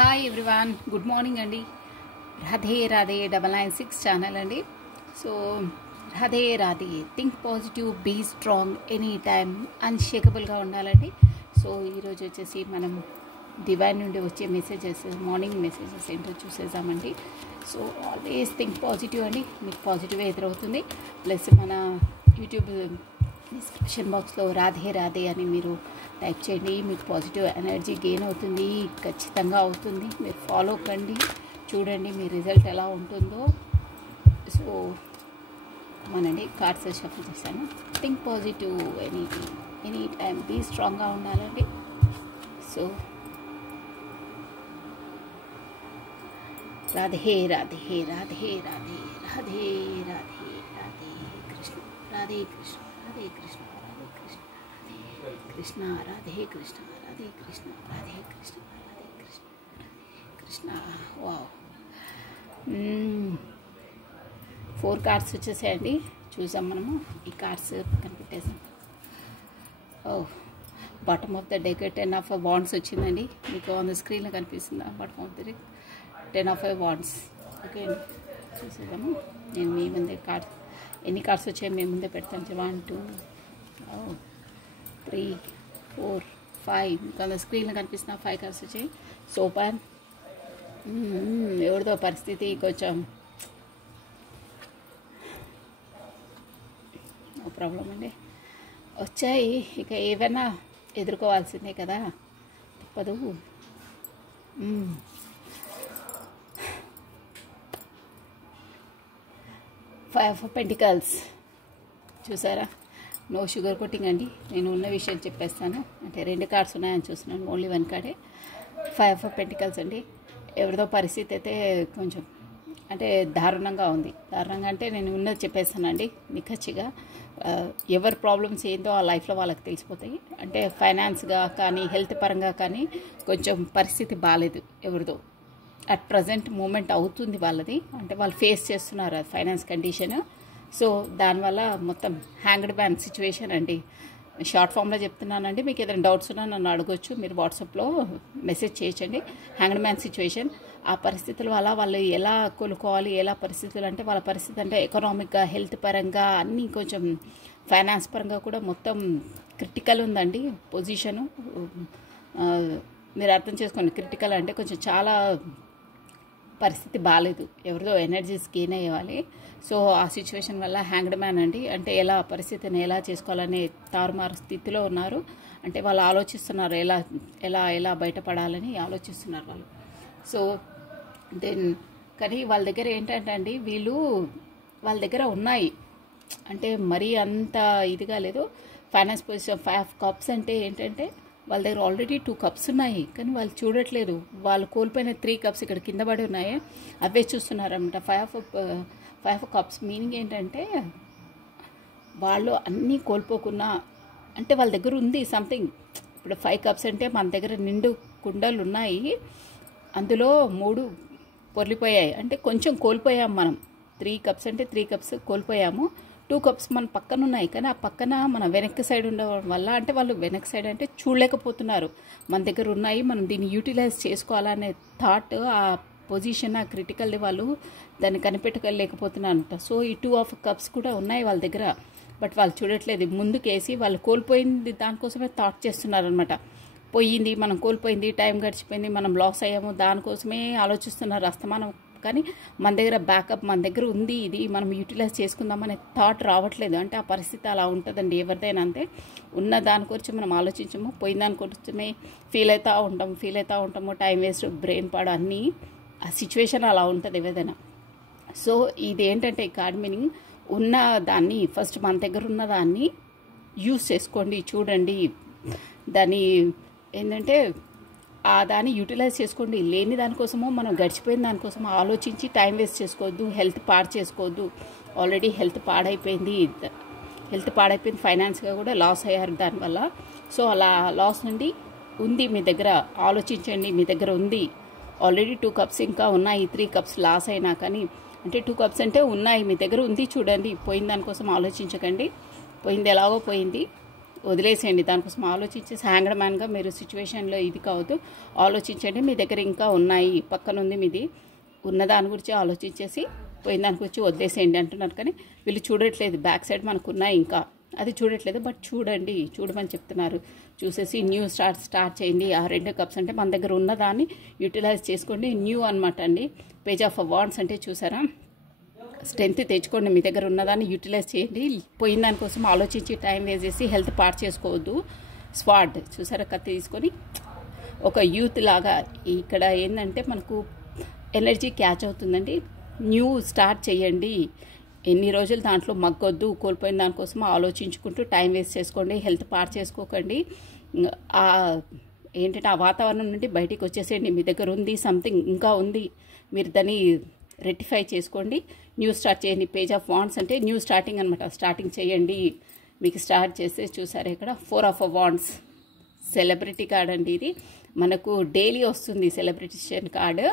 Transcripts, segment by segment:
Hi everyone, good morning అండి. Radhe Radhe 996 channel అండి. So Radhe Radhe, think positive, be strong, any time అన్షేకబుల్గా ఉండాలండి. సో ఈరోజు వచ్చేసి మనం డివైన్ నుండి వచ్చే మెసేజెస్, మార్నింగ్ మెసేజెస్ ఏంటో చూసేద్దామండి. సో ఆల్వేస్ థింక్ పాజిటివ్ అండి, మీకు పాజిటివ్ ఎదురవుతుంది. ప్లస్ మన యూట్యూబ్ డిస్క్రిప్షన్ బాక్స్లో రాధే రాధే అని మీరు టైప్ చేయండి, మీకు పాజిటివ్ ఎనర్జీ గెయిన్ అవుతుంది, ఖచ్చితంగా అవుతుంది. మీరు ఫాలో కండి, చూడండి మీ రిజల్ట్ ఎలా ఉంటుందో. సో మనండి కార్డ్స్ షఫల్ చేశాను. Think positive, any time be స్ట్రాంగ్గా ఉండాలండి. So Radhe Radhe Radhe Radhe Radhe Radhe Radhe Krishna, Radhe Krishna, Radhe Krishna, Radhe Krishna, Radhe Krishna, Radhe Krishna, Radhe Krishna, Radhe Krishna, Radhe Krishna, Krishna. Wow, 4 cards వచ్చేసాయండి. చూసాం మనము. ఈ కార్డ్స్ పక్కన పెట్టేసాం. Bottom of the deck 10 of wands వచ్చిందండి. మీకు ఆన్ ద స్క్రీన్లో కనిపిస్తుందా? Bottom of the deck 10 of wands. Okay అండి, చూసేద్దాము. నేను మీ ముందే కార్డ్స్, ఎన్ని కార్డ్స్ వచ్చాయో మీ ముందే పెడతాను. 1 2 3 4 5. మీకు ఆన్ ద స్క్రీన్లో కనిపిస్తున్న 5 కార్డ్స్ వచ్చాయి. సోపాన్, ఎవరిదో పరిస్థితి కొంచెం నో ప్రాబ్లం అండి, వచ్చాయి. ఇక ఏవైనా ఎదుర్కోవాల్సిందే కదా, తప్పదు. 5 ఆఫ్ పెంటికల్స్ చూసారా? నో షుగర్ కోటింగ్ అండి, నేను ఉన్న విషయం చెప్పేస్తాను. అంటే 2 కార్డ్స్ ఉన్నాయని చూస్తున్నాను, ఓన్లీ 1 కార్డే. 5 ఆఫ్ పెంటికల్స్ అండి. ఎవరిదో పరిస్థితి అయితే కొంచెం అంటే దారుణంగా ఉంది. దారుణంగా అంటే నేను ఉన్నది చెప్పేస్తానండి నిఖచ్చిగా. ఎవరి ప్రాబ్లమ్స్ ఏందో ఆ లైఫ్లో వాళ్ళకి తెలిసిపోతాయి. అంటే ఫైనాన్స్గా కానీ హెల్త్ పరంగా కానీ కొంచెం పరిస్థితి బాగాలేదు ఎవరిదో. అట్ ప్రజెంట్ మూమెంట్ అవుతుంది వాళ్ళది, అంటే వాళ్ళు ఫేస్ చేస్తున్నారు అది ఫైనాన్స్ కండిషన్. సో దానివల్ల మొత్తం హ్యాంగ్డ్ మ్యాన్ సిచ్యువేషన్ అండి. షార్ట్ ఫామ్లో చెప్తున్నానండి. మీకు ఏదైనా డౌట్స్ ఉన్నా నన్ను అడగొచ్చు, మీరు వాట్సాప్లో మెసేజ్ చేయొచ్చండి. హ్యాంగ్డ్ మ్యాన్ సిచ్యువేషన్, ఆ పరిస్థితుల వల్ల వాళ్ళు ఎలా కోలుకోవాలి, ఎలా పరిస్థితులు అంటే వాళ్ళ పరిస్థితి అంటే ఎకనామిక్గా, హెల్త్ పరంగా అన్నీ కొంచెం ఫైనాన్స్ పరంగా కూడా మొత్తం క్రిటికల్ ఉందండి పొజిషను. మీరు అర్థం చేసుకోండి, క్రిటికల్ అంటే కొంచెం చాలా పరిస్థితి బాగాలేదు. ఎవరిదో ఎనర్జీస్ గెయిన్ అయ్యేవాలి. సో ఆ సిచ్యువేషన్ వల్ల హ్యాంగ్డ్ మ్యాన్ అండి, అంటే ఎలా పరిస్థితిని ఎలా చేసుకోవాలనే తారుమారు స్థితిలో ఉన్నారు. అంటే వాళ్ళు ఆలోచిస్తున్నారు ఎలా ఎలా ఎలా బయటపడాలని ఆలోచిస్తున్నారు వాళ్ళు. సో దెన్ కానీ వాళ్ళ దగ్గర ఏంటంటే అండి, వాళ్ళ దగ్గర ఉన్నాయి అంటే మరీ అంత ఇదిగా లేదు. ఫైనాన్స్ పొజిషన్ 5 ఆఫ్ కప్స్ అంటే ఏంటంటే వాళ్ళ దగ్గర ఆల్రెడీ 2 కప్స్ ఉన్నాయి, కానీ వాళ్ళు చూడట్లేదు. వాళ్ళు కోల్పోయిన 3 కప్స్ ఇక్కడ కింద పడి ఉన్నాయి, అవే చూస్తున్నారన్నమాట. 5 ఆఫ్ కప్స్ మీనింగ్ ఏంటంటే వాళ్ళు అన్నీ కోల్పోకున్నా, అంటే వాళ్ళ దగ్గర ఉంది సంథింగ్. ఇప్పుడు 5 కప్స్ అంటే మన దగ్గర నిండు కుండలు ఉన్నాయి, అందులో 3 పొర్లిపోయాయి, అంటే కొంచెం కోల్పోయాం మనం. 3 కప్స్ అంటే 3 కప్స్ కోల్పోయాము. 2 కప్స్ మన పక్కన ఉన్నాయి, కానీ ఆ పక్కన మన వెనక్కి సైడ్ ఉండడం వల్ల, అంటే వాళ్ళు వెనక్కి సైడ్ అంటే చూడలేకపోతున్నారు. మన దగ్గర ఉన్నాయి, మనం దీన్ని యూటిలైజ్ చేసుకోవాలనే థాట్, ఆ పొజిషన్, ఆ క్రిటికల్ది వాళ్ళు దాన్ని కనిపెట్టలేకపోతున్నారు. సో ఈ 2 ఆఫ్ కప్స్ కూడా ఉన్నాయి వాళ్ళ దగ్గర, బట్ వాళ్ళు చూడట్లేదు. ముందుకేసి వాళ్ళు కోల్పోయింది దానికోసమే థాట్ చేస్తున్నారనమాట. పోయింది, మనం కోల్పోయింది, టైం గడిచిపోయింది, మనం లాస్ అయ్యాము, దానికోసమే ఆలోచిస్తున్నారు అస్తమానం. కానీ మన దగ్గర బ్యాకప్, మన దగ్గర ఉంది, ఇది మనం యూటిలైజ్ చేసుకుందామనే థాట్ రావట్లేదు. అంటే ఆ పరిస్థితి అలా ఉంటుందండి ఎవరిదైనా. అంతే, ఉన్న దాని గురించి మనం ఆలోచించము, పోయిన దాని గురించమే ఫీల్ అవుతూ ఉంటాము, టైం వేస్ట్, బ్రెయిన్ పాడు, అన్నీ ఆ సిచ్యువేషన్ అలా ఉంటుంది ఎవరిదైనా. సో ఇది ఏంటంటే ఈ కార్డ్ మీనింగ్, ఉన్న దాన్ని ఫస్ట్ మన దగ్గర ఉన్న దాన్ని యూజ్ చేసుకోండి, చూడండి. దాన్ని ఏంటంటే ఆ దాన్ని యూటిలైజ్ చేసుకోండి. లేని దానికోసమో మనం గడిచిపోయిన దానికోసమో ఆలోచించి టైం వేస్ట్ చేసుకోవద్దు, హెల్త్ పాడు చేసుకోవద్దు. ఆల్రెడీ హెల్త్ పాడైపోయింది, ఫైనాన్స్గా కూడా లాస్ అయ్యారు దానివల్ల. సో అలా లాస్ నుండి ఉంది మీ దగ్గర, ఆలోచించండి. మీ దగ్గర ఉంది ఆల్రెడీ 2 కప్స్ ఇంకా ఉన్నాయి, 3 కప్స్ లాస్ అయినా కానీ, అంటే 2 కప్స్ అంటే ఉన్నాయి మీ దగ్గర ఉంది, చూడండి. పోయిన దానికోసం ఆలోచించకండి, పోయింది ఎలాగో పోయింది. వదిలేసేయండి. దానికోసం ఆలోచించేసి హ్యాంగ్డ్ మ్యాన్గా మీరు సిచ్యువేషన్లో ఇది కావద్దు. ఆలోచించండి. మీ దగ్గర ఇంకా ఉన్నాయి, పక్కన ఉంది మీది, ఉన్న దాని గురించి ఆలోచించేసి పోయిన దాని గురించి వదిలేసేయండి అంటున్నారు. కానీ వీళ్ళు చూడట్లేదు, బ్యాక్ సైడ్ మనకు ఉన్నాయి ఇంకా, అది చూడట్లేదు. బట్ చూడండి, చూడమని చెప్తున్నారు. చూసేసి న్యూ స్టార్ట్ చేయండి. ఆ 2 కప్స్ అంటే మన దగ్గర ఉన్నదాన్ని యూటిలైజ్ చేసుకోండి. న్యూ అనమాట అండి. పేజ్ ఆఫ్ వాండ్స్ అంటే చూసారా, స్ట్రెంత్ తెచ్చుకోండి. మీ దగ్గర ఉన్నదాన్ని యూటిలైజ్ చేయండి. పోయిన దానికోసం ఆలోచించి టైం వేస్ట్ చేసి హెల్త్ పాడు చేసుకోవద్దు. స్వాడ్ చూసారా, కత్తి తీసుకొని ఒక యూత్ లాగా ఇక్కడ ఏంటంటే మనకు ఎనర్జీ క్యాచ్ అవుతుందండి. న్యూ స్టార్ట్ చేయండి. ఎన్ని రోజులు దాంట్లో మగ్గొద్దు. కోల్పోయిన దానికోసం ఆలోచించుకుంటూ టైం వేస్ట్ చేసుకోండి. హెల్త్ పాడు చేసుకోకండి. ఏంటంటే ఆ వాతావరణం నుండి బయటికి వచ్చేసేయండి. మీ దగ్గర ఉంది సంథింగ్, ఇంకా ఉంది, మీరు దాన్ని రెక్టిఫై చేసుకోండి. న్యూ స్టార్ట్ చేయండి. పేజ్ ఆఫ్ వాండ్స్ అంటే న్యూ స్టార్టింగ్ అనమాట. స్టార్టింగ్ చేయండి. మీకు స్టార్ట్ చేస్తే చూసారా ఇక్కడ 4 ఆఫ్ వాండ్స్ సెలబ్రిటీ కార్డ్ అండి. ఇది మనకు డైలీ వస్తుంది సెలబ్రిటీషన్ కార్డు.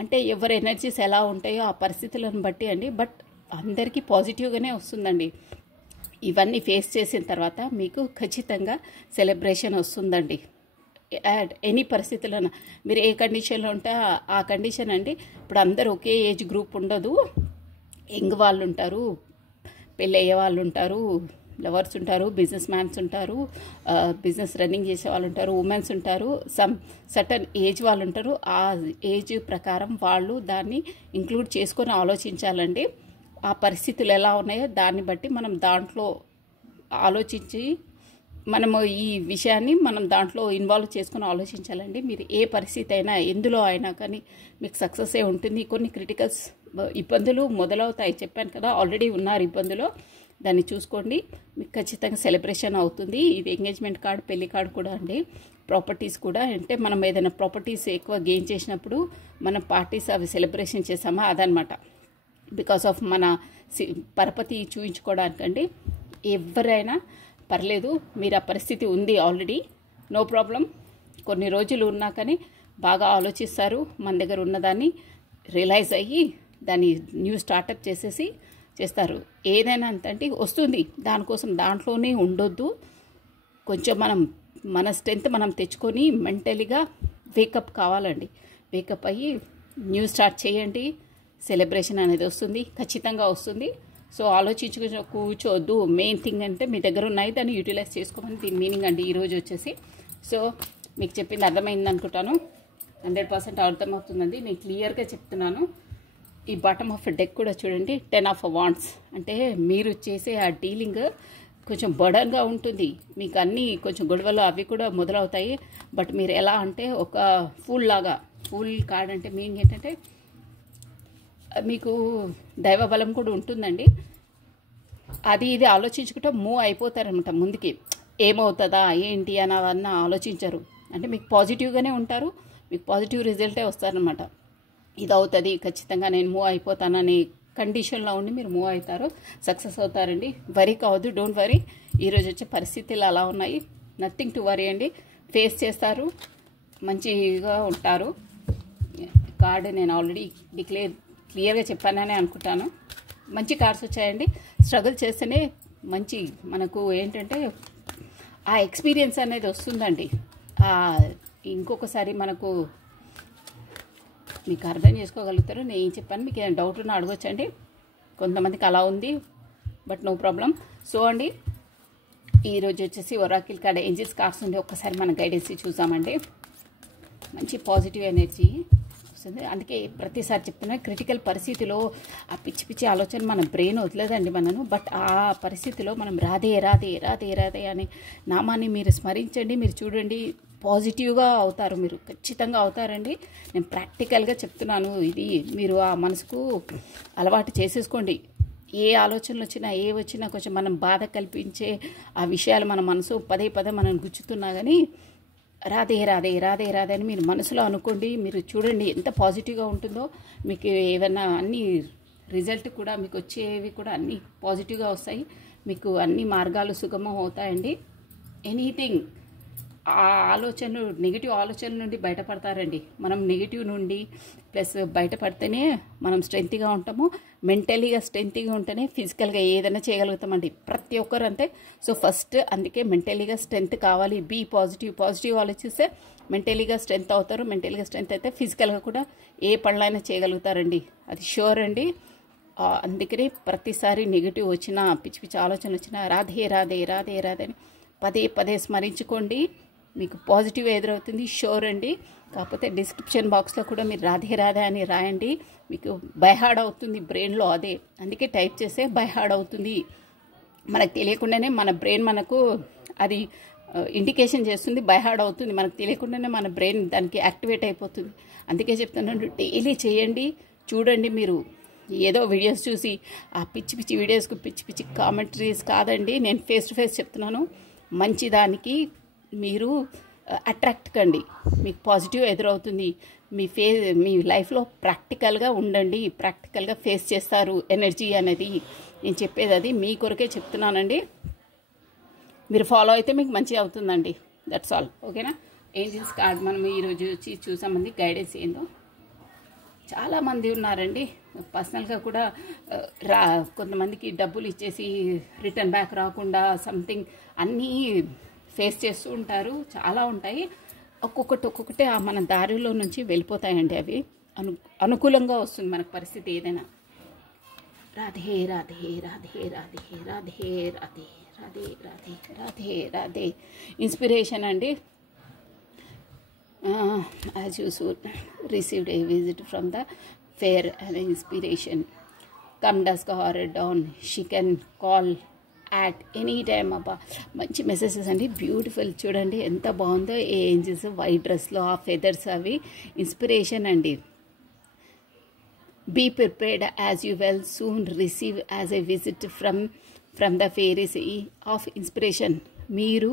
అంటే ఎవరి ఎనర్జీస్ ఎలా ఉంటాయో ఆ పరిస్థితులను బట్టి అండి. బట్ అందరికీ పాజిటివ్గానే వస్తుందండి. ఇవన్నీ ఫేస్ చేసిన తర్వాత మీకు ఖచ్చితంగా సెలబ్రేషన్ వస్తుందండి. ఎనీ పరిస్థితుల్లో మీరు ఏ కండిషన్లో ఉంటే ఆ కండిషన్ అండి. ఇప్పుడు అందరూ ఒకే ఏజ్ గ్రూప్ ఉండదు. యంగ్ వాళ్ళు ఉంటారు, పెళ్ళి అయ్యే వాళ్ళు ఉంటారు, లవర్స్ ఉంటారు, బిజినెస్ మ్యాన్స్ ఉంటారు, బిజినెస్ రన్నింగ్ చేసే వాళ్ళు ఉంటారు, ఉమెన్స్ ఉంటారు, సర్టన్ ఏజ్ వాళ్ళు ఉంటారు. ఆ ఏజ్ ప్రకారం వాళ్ళు దాన్ని ఇంక్లూడ్ చేసుకొని ఆలోచించాలండి. ఆ పరిస్థితులు ఎలా ఉన్నాయో దాన్ని బట్టి మనం దాంట్లో ఆలోచించి మనము ఈ విషయాన్ని మనం దాంట్లో ఇన్వాల్వ్ చేసుకొని ఆలోచించాలండి. మీరు ఏ పరిస్థితి అయినా ఎందులో అయినా కానీ మీకు సక్సెసే ఉంటుంది. కొన్ని క్రిటికల్స్ ఇబ్బందులు మొదలవుతాయి, చెప్పాను కదా, ఆల్రెడీ ఉన్నారు ఇబ్బందులు. దాన్ని చూసుకోండి, మీకు ఖచ్చితంగా సెలబ్రేషన్ అవుతుంది. ఇది ఎంగేజ్మెంట్ కార్డు, పెళ్లి కార్డు కూడా అండి. ప్రాపర్టీస్ కూడా అంటే మనం ఏదైనా ప్రాపర్టీస్ ఎక్కువ గెయిన్ చేసినప్పుడు మనం పార్టీస్ అవి సెలబ్రేషన్ చేసామా అదనమాట. బికాస్ ఆఫ్ మన పరపతి చూయించుకోవడానికండి. ఎవరైనా పర్లేదు, మీరు ఆ పరిస్థితి ఉంది ఆల్రెడీ, నో ప్రాబ్లం. కొన్ని రోజులు ఉన్నా కానీ బాగా ఆలోచిస్తారు, మన దగ్గర ఉన్నదాన్ని రియలైజ్ అయ్యి దాన్ని న్యూ స్టార్టప్ చేసేసి చేస్తారు. ఏదైనా అంతంటే వస్తుంది, దానికోసం దాంట్లోనే ఉండొద్దు. కొంచెం మన స్ట్రెంత్ మనం తెచ్చుకొని మెంటలీగా వేకప్ కావాలండి. వేకప్ అయ్యి న్యూ స్టార్ట్ చేయండి. సెలబ్రేషన్ అనేది వస్తుంది, ఖచ్చితంగా వస్తుంది. సో ఆలోచించుకుని కూర్చోవద్దు. మెయిన్ థింగ్ అంటే మీ దగ్గర ఉన్నాయి, దాన్ని యూటిలైజ్ చేసుకోమని దీని మీనింగ్ అండి ఈరోజు వచ్చేసి. సో మీకు చెప్పింది అర్థమైంది అనుకుంటాను, 100% అర్థమవుతుందండి. నేను క్లియర్గా చెప్తున్నాను. ఈ బాటమ్ ఆఫ్ డెక్ కూడా చూడండి, 10 ఆఫ్ వాండ్స్ అంటే మీరు చేసే ఆ డీలింగ్ కొంచెం బర్డన్గా ఉంటుంది. మీకు అన్నీ కొంచెం గొడవలు అవి కూడా మొదలవుతాయి. బట్ మీరు ఎలా అంటే ఒక ఫూల్ లాగా, ఫూల్ కార్డ్ అంటే మీనింగ్ ఏంటంటే మీకు దైవ బలం కూడా ఉంటుందండి. అది ఇది ఆలోచించుకుంటే మూవ్ అయిపోతారనమాట ముందుకి. ఏమవుతుందా ఏంటి అని అవన్నీ ఆలోచించరు. అంటే మీకు పాజిటివ్గానే ఉంటారు, మీకు పాజిటివ్ రిజల్టే వస్తారనమాట. ఇది అవుతుంది ఖచ్చితంగా, నేను మూవ్ అయిపోతానని కండిషన్లో ఉండి మీరు మూవ్ అవుతారు, సక్సెస్ అవుతారండి. వరీ కావద్దు, డోంట్ వరీ. ఈరోజు వచ్చే పరిస్థితులు అలా ఉన్నాయి, నథింగ్ టు వరీ అండి. ఫేస్ చేస్తారు, మంచిగా ఉంటారు. కార్డు నేను ఆల్రెడీ క్లియర్గా చెప్పానని అనుకుంటాను. మంచి కార్డ్స్ వచ్చాయండి. స్ట్రగుల్ చేస్తేనే మంచి మనకు ఏంటంటే ఆ ఎక్స్పీరియన్స్ అనేది వస్తుందండి. ఇంకొకసారి మనకు మీకు అర్థం చేసుకోగలుగుతారు. నేను ఏం చెప్పాను, మీకు ఏదైనా డౌట్ ఉన్నా అడగొచ్చండి. కొంతమందికి అలా ఉంది, బట్ నో ప్రాబ్లం. సో అండి, ఈరోజు వచ్చేసి ఒరాకిల్ కార్డ్ ఏంజిల్స్ కార్డ్స్ ఉండి ఒక్కసారి మన గైడెన్స్ చూసామండి. మంచి పాజిటివ్ ఎనర్జీ వస్తుంది. అందుకే ప్రతిసారి చెప్తున్నా, క్రిటికల్ పరిస్థితిలో ఆ పిచ్చి పిచ్చి ఆలోచన మన బ్రెయిన్ వదిలేదండి మనను. బట్ ఆ పరిస్థితిలో మనం రాధే రాధే రాధే రాధే అనే నామాన్ని మీరు స్మరించండి. మీరు చూడండి, పాజిటివ్గా అవుతారు, మీరు ఖచ్చితంగా అవుతారండి. నేను ప్రాక్టికల్గా చెప్తున్నాను. ఇది మీరు ఆ మనసుకు అలవాటు చేసేసుకోండి. ఏ ఆలోచనలు వచ్చినా ఏ వచ్చినా కొంచెం మనం బాధ కల్పించే ఆ విషయాలు మన మనసు పదే పదే మనం గుచ్చుతున్నా కానీ రాధే రాధే రాధే రాధే అని మీరు మనసులో అనుకోండి. మీరు చూడండి ఎంత పాజిటివ్గా ఉంటుందో. మీకు ఏదన్నా అన్ని రిజల్ట్ కూడా మీకు వచ్చేవి కూడా అన్నీ పాజిటివ్గా వస్తాయి. మీకు అన్ని మార్గాలు సుగమం అవుతాయండి. ఎనీథింగ్ ఆ ఆలోచనలు నెగిటివ్ ఆలోచనల నుండి బయటపడతారండి. మనం నెగిటివ్ నుండి ప్లస్ బయటపడితేనే మనం స్ట్రెంగ్త్గా ఉంటాము. మెంటలీగా స్ట్రెంగ్త్గా ఉంటేనే ఫిజికల్గా ఏదైనా చేయగలుగుతామండి ప్రతి ఒక్కరు అంతే. సో ఫస్ట్ అందుకే మెంటలీగా స్ట్రెంగ్త్ కావాలి. బీ పాజిటివ్ ఆలోచిస్తే మెంటలీగా స్ట్రెంగ్త్ అవుతారు. మెంటలీగా స్ట్రెంగ్త్ అయితే ఫిజికల్గా కూడా ఏ పనులైనా చేయగలుగుతారండి, అది షూర్ అండి. అందుకనే ప్రతిసారి నెగిటివ్ వచ్చినా పిచ్చి పిచ్చి ఆలోచనలు వచ్చినా రాధే రాధే రాధే రాధే అని పదే పదే స్మరించుకోండి, మీకు పాజిటివ్ ఎదురవుతుంది షూర్ అండి. కాకపోతే డిస్క్రిప్షన్ బాక్స్లో కూడా మీరు రాధే రాధే అని రాయండి, మీకు బైహార్డ్ అవుతుంది బ్రెయిన్లో. అదే అందుకే టైప్ చేస్తే బైహార్డ్ అవుతుంది. మనకు తెలియకుండానే మన బ్రెయిన్ మనకు అది ఇండికేషన్ చేస్తుంది, బైహార్డ్ అవుతుంది. మనకు తెలియకుండానే మన బ్రెయిన్ దానికి యాక్టివేట్ అయిపోతుంది. అందుకే చెప్తున్నాను, డైలీ చేయండి. చూడండి, మీరు ఏదో వీడియోస్ చూసి ఆ పిచ్చి పిచ్చి వీడియోస్కు పిచ్చి పిచ్చి కామెంటరీస్ కాదండి, నేను ఫేస్ టు ఫేస్ చెప్తున్నాను. మంచిదానికి మీరు అట్రాక్ట్ కండి, మీకు పాజిటివ్ ఎదురవుతుంది. మీ లైఫ్లో ప్రాక్టికల్గా ఉండండి, ప్రాక్టికల్గా ఫేస్ చేస్తారు ఎనర్జీ అనేది. నేను చెప్పేది అది మీ కొరకే చెప్తున్నానండి. మీరు ఫాలో అయితే మీకు మంచిగా అవుతుందండి. That's all. ఓకేనా? ఏంజల్స్ కార్డ్ మనం ఈరోజు చూసామండి. గైడెన్స్ ఏందో చాలామంది ఉన్నారండి. పర్సనల్గా కూడా కొంతమందికి డబ్బులు ఇచ్చేసి రిటర్న్ బ్యాక్ రాకుండా సంథింగ్ అన్నీ ఫేస్ చేస్తూ ఉంటారు. చాలా ఉంటాయి. ఒక్కొక్కటి మన దారిలో నుంచి వెళ్ళిపోతాయండి. అవి అనుకూలంగా వస్తుంది మనకు పరిస్థితి ఏదైనా. రాధే రాధే రాధే రాధే రాధే రాధే రాధే రాధే రాధే రాధే. ఇన్స్పిరేషన్ అండి. As you soon received a visit from the fair and inspiration. Come dusk or dawn, she can call at any time. అబ్బా మంచి మెసేజెస్ అండి. బ్యూటిఫుల్. చూడండి ఎంత బాగుందో. ఏ ఏంజల్స్ వైట్ డ్రెస్లో ఆ ఫెదర్స్ అవి ఇన్స్పిరేషన్ అండి. Be prepared as you will soon receive as a visit from the fairies of inspiration. మీరు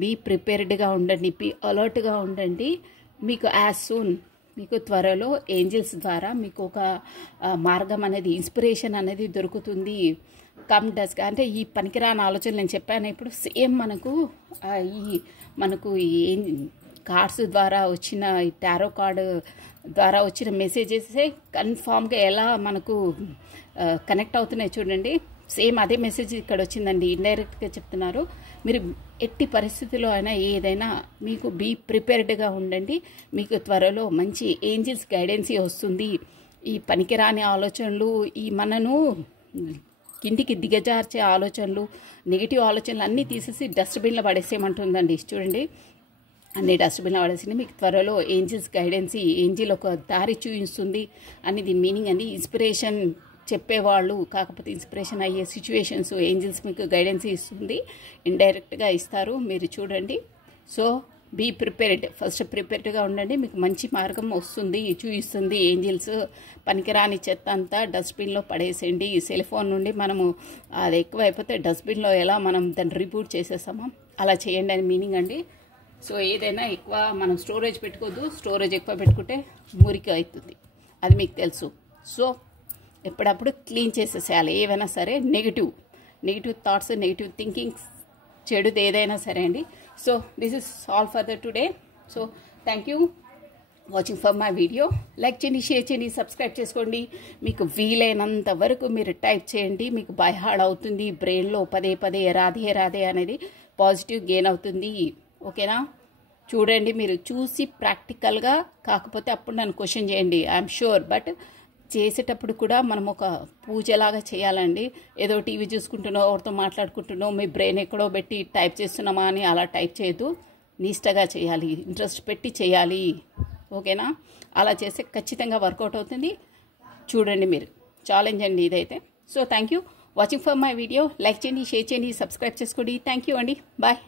బీ ప్రిపేర్డ్గా ఉండండి, బీ అలర్ట్గా ఉండండి. మీకు యాజ్ సూన్, మీకు త్వరలో ఏంజల్స్ ద్వారా మీకు ఒక మార్గం అనేది, ఇన్స్పిరేషన్ అనేది దొరుకుతుంది. కమ్ డస్క్ అంటే ఈ పనికిరాని ఆలోచనలు నేను చెప్పాను. ఇప్పుడు సేమ్ మనకు ఈ కార్డ్స్ ద్వారా వచ్చిన, ఈ టారో కార్డు ద్వారా వచ్చిన మెసేజెస్ కన్ఫామ్గా ఎలా మనకు కనెక్ట్ అవుతున్నాయి చూడండి. సేమ్ అదే మెసేజ్ ఇక్కడ వచ్చిందండి. ఇండైరెక్ట్గా చెప్తున్నారు, మీరు ఎట్టి పరిస్థితుల్లో అయినా ఏదైనా మీకు బీ ప్రిపేర్డ్గా ఉండండి. మీకు త్వరలో మంచి ఏంజల్స్ గైడెన్సీ వస్తుంది. ఈ పనికిరాని ఆలోచనలు, ఈ మనను కిందికి దిగజార్చే ఆలోచనలు, నెగిటివ్ ఆలోచనలు అన్నీ తీసేసి డస్ట్బిన్లో పడేసేయమంటుందండి. చూడండి, అన్ని డస్ట్బిన్లో పడేసింది. మీకు త్వరలో ఏంజల్స్ గైడెన్సీ, ఏంజిల్ ఒక దారి చూపిస్తుంది అని దీని మీనింగ్ అండి. ఇన్స్పిరేషన్ చెప్పేవాళ్ళు కాకపోతే ఇన్స్పిరేషన్ అయ్యే సిచ్యువేషన్స్ ఏంజల్స్ మీకు గైడెన్స్ ఇస్తుంది, ఇండైరెక్ట్గా ఇస్తారు. మీరు చూడండి. So be prepared. ఫస్ట్ ప్రిపేర్డ్గా ఉండండి, మీకు మంచి మార్గం వస్తుంది, చూపిస్తుంది ఏంజల్స్. పనికిరాని చెత్త అంతా డస్ట్బిన్లో పడేసేయండి. సెల్ ఫోన్ నుండి మనము అది ఎక్కువ అయిపోతే డస్ట్బిన్లో ఎలా మనం దాన్ని రిపోర్ట్ చేసేస్తామో అలా చేయండి అని మీనింగ్ అండి. సో ఏదైనా ఎక్కువ మనం స్టోరేజ్ పెట్టుకోవద్దు. స్టోరేజ్ ఎక్కువ పెట్టుకుంటే మురికి అవుతుంది, అది మీకు తెలుసు. సో ఎప్పుడప్పుడు క్లీన్ చేసేసేయాలి. ఏవైనా సరే నెగిటివ్ థాట్స్, నెగిటివ్ థింకింగ్స్, చెడుది ఏదైనా సరే అండి. So this is all for the today. So thank you watching for my video. Like చేయండి, షేర్ చేయండి, సబ్స్క్రైబ్ చేసుకోండి. మీకు వీలైనంత వరకు మీరు టైప్ చేయండి, మీకు బై హార్డ్ అవుతుంది. బ్రెయిన్లో పదే పదే రాధే రాధే అనేది పాజిటివ్ గెయిన్ అవుతుంది. ఓకేనా? చూడండి, మీరు చూసి ప్రాక్టికల్గా, కాకపోతే అప్పుడు నన్ను క్వశ్చన్ చేయండి. I'm sure. బట్ చేసేటప్పుడు కూడా మనం ఒక పూజలాగా చేయాలండి. ఏదో టీవీ చూసుకుంటున్నాం, ఎవరితో మాట్లాడుకుంటున్నాం, మీ బ్రెయిన్ ఎక్కడో పెట్టి టైప్ చేస్తున్నామా అని అలా టైప్ చేయొద్దు. నిష్టగా చేయాలి, ఇంట్రెస్ట్ పెట్టి చేయాలి. ఓకేనా? అలా చేస్తే ఖచ్చితంగా వర్కౌట్ అవుతుంది. చూడండి, మీరు ఛాలెంజ్ అండి ఇదైతే. So thank you watching for my video. Like చేయండి, షేర్ చేయండి, సబ్స్క్రైబ్ చేసుకోండి. థ్యాంక్ యూ అండి. బాయ్.